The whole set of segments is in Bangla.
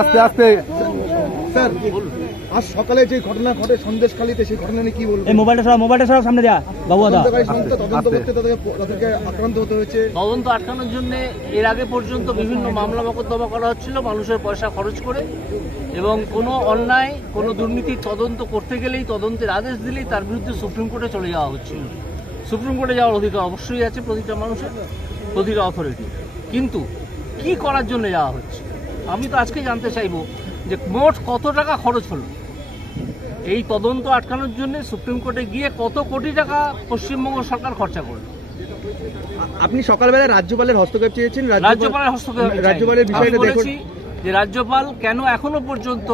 আস্তে আস্তে স্যার, আজ সকালে যে ঘটনা ঘটে সন্দেশখালীতে, সেই ঘটনা নিয়ে কি বলবো? এই মোবাইলটা সব সামনে দেয়া বাবু দা। তদন্ত করতে তাদেরকে আক্রান্ত হতে হয়েছে। তদন্ত আটকানোর জন্য এর আগে পর্যন্ত বিভিন্ন মামলা মোকদ্দমা করা হচ্ছিল মানুষের পয়সা খরচ করে, এবং কোনো অন্যায় কোনো দুর্নীতির তদন্ত করতে গেলেই, তদন্তের আদেশ দিলেই তার বিরুদ্ধে সুপ্রিম কোর্টে চলে যাওয়া হচ্ছিল। সুপ্রিম কোর্টে যাওয়ার অধিকার অবশ্যই আছে প্রতিটা মানুষের, প্রতিটা অথরিটি। কিন্তু কি করার জন্য যাওয়া হচ্ছে আমি তো আজকে জানতে চাইবো যে মোট কত টাকা খরচ হলো এই তদন্ত আটকানোর জন্য। সুপ্রিম কোর্টে গিয়ে কত কোটি টাকা পশ্চিমবঙ্গ সরকার খরচা করলো। আপনি সকালবেলা রাজ্যপালের হস্তক্ষেপ চেয়েছেন, রাজ্যপালের হস্তক্ষেপ, রাজ্যপালের বিষয়টা দেখুন যে রাজ্যপাল কেন এখনো পর্যন্ত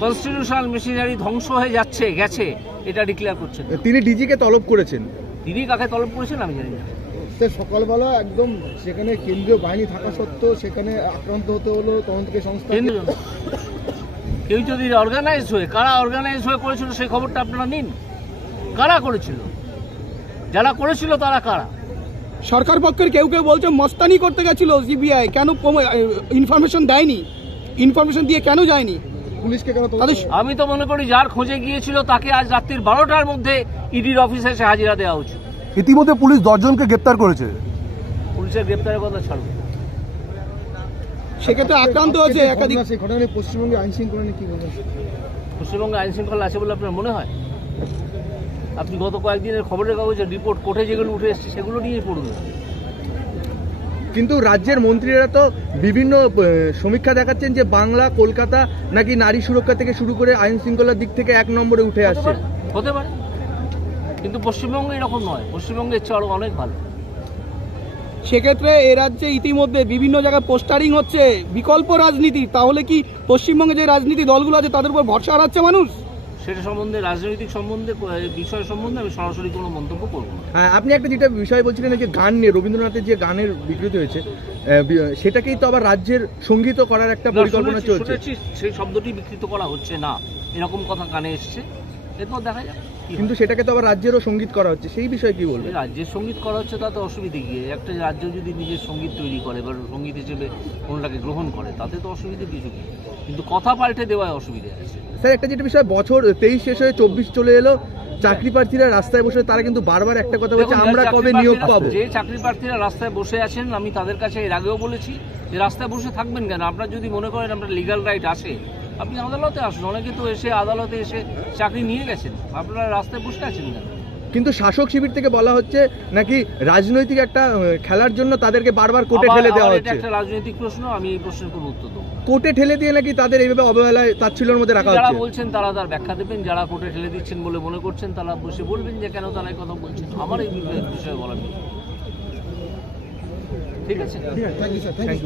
কনস্টিটিউশনাল মেশিনারি ধ্বংস হয়ে গেছে এটা ডিক্লেয়ার করছেন। তিনি ডিজিকে তলব করেছেন। তিনি কাকে তলব করেছেন আমি জানি না। সকালবেলা একদম সেখানে কেন্দ্রীয় বাহিনী থাকা সত্ত্বেও সেখানে আক্রান্ত হতে হলো তদন্তকে সংস্থা। কেউ যদি অর্গানাইজ হয়ে, কারা অর্গানাইজ হয়ে করেছিল সেই খবরটা আপনারা নিন। কারা করেছিল, যারা করেছিল তারা কারা? সরকার পক্ষের কেউ কেউ বলছে মস্তানি করতে গেছিল সিবিআই, কেন ইনফরমেশন দেয়নি, ইনফরমেশন দিয়ে কেন যায়নি পুলিশকে কেন? আমি তো মনে করি যার খোঁজে গিয়েছিল তাকে আজ রাত্রির 12টার মধ্যে ইডির অফিসে এসে হাজিরা দেওয়া উচিত। ইতিমধ্যে পুলিশ 10 জনকে গ্রেপ্তার করেছে। পুলিশের গ্রেপ্তারের কথা ছাড়ুন, সেক্ষেত্রে আক্রান্ত হয়েছে একাধিক। সেই ঘটনা নিয়ে পশ্চিমবঙ্গে আইন শৃঙ্খলা নিয়ে কি বলবেন? পশ্চিমবঙ্গে আইন শৃঙ্খলা আছে বলে আপনার মনে হয়? আপনি গত কয়েকদিনের খবরের কাগজের রিপোর্ট কোর্টে যেগুলো উঠে এসছে সেগুলো নিয়েই পড়ুন। কিন্তু রাজ্যের মন্ত্রীরা তো বিভিন্ন সমীক্ষা দেখাচ্ছেন যে বাংলা, কলকাতা নাকি নারী সুরক্ষা থেকে শুরু করে আইন শৃঙ্খলার দিক থেকে 1 নম্বরে উঠে আসছে। হতে পারে, কিন্তু পশ্চিমবঙ্গে এরকম নয়। পশ্চিমবঙ্গের চেয়ে আরো অনেক ভালো। সেক্ষেত্রে এ রাজ্যে ইতিমধ্যে বিভিন্ন জায়গায় পোস্টারিং হচ্ছে বিকল্প রাজনীতি। তাহলে কি পশ্চিমবঙ্গে যে রাজনীতি দলগুলো আছে তাদের উপর ভরসা হারাচ্ছে মানুষ? সেটা সম্বন্ধে, রাজনৈতিক সম্বন্ধে, বিষয় সম্বন্ধে আমি সরাসরি কোনো মন্তব্য করব না। হ্যাঁ, আপনি একটা যেটা বিষয় বলছিলেন যে গান নিয়ে, রবীন্দ্রনাথের যে গানের বিকৃতি হয়েছে সেটাকেই তো আবার রাজ্যের সঙ্গীত করার একটা পরিকল্পনা চলছে। সেই শব্দটি বিকৃত করা হচ্ছে না, এরকম কথা কানে এসছে, এরপর দেখা যাক। কিন্তু সেটাকে তো আবার রাজ্যেরও সঙ্গীত করা হচ্ছে, সেই বিষয়ে কি বলবেন? রাজ্যের সঙ্গীত করা হচ্ছে তাতে অসুবিধে গিয়ে, একটা রাজ্য যদি নিজের সঙ্গীত তৈরি করে বা সঙ্গীত হিসেবে কোনটাকে গ্রহণ করে তাতে তো অসুবিধে কিছু নেই, কিন্তু কথা পাল্টে দেওয়ায় অসুবিধে আছে। স্যার, একটা যেটা বিষয়, বছর 23 শেষ হয়ে 24 চলে এলো, চাকরি প্রার্থীরা রাস্তায় বসে তারা কিন্তু বারবার একটা কথা বলছে, আমরা কবে নিয়োগ পাবো। যে চাকরি প্রার্থীরা রাস্তায় বসে আছেন আমি তাদের কাছে এর আগেও বলেছি যে রাস্তায় বসে থাকবেন কেন? আপনার যদি মনে করেন আপনার লিগ্যাল রাইট আসে, আপনি আদালতে আসুন। অনেকে তো এসে আদালতে এসে চাকরি নিয়ে গেছেন, আপনারা রাস্তায় বসে আছেন কেন? কিন্তু শাসক শিবির থেকে বলা হচ্ছে নাকি রাজনৈতিক একটা খেলার জন্য তাদেরকে বারবার কোর্টে ঠেলে দেওয়া হচ্ছে। এটা একটা রাজনৈতিক প্রশ্ন, আমি এই প্রশ্নের কোনো উত্তর দেবো। কোর্টে ঠেলে দিয়ে নাকি তাদের এইভাবে অবহেলায় তাচ্ছিল্যের মধ্যে রাখা হচ্ছে। যারা বলছেন তারা তার ব্যাখ্যা দেবেন, যারা কোর্টে ঠেলে দিচ্ছেন বলে মনে করছেন তারা বসে বলবেন যে কেন তারা এই কথা বলছেন। আমার এই বিষয়ে বলার নেই। ঠিক আছে, thank you sir, thank you.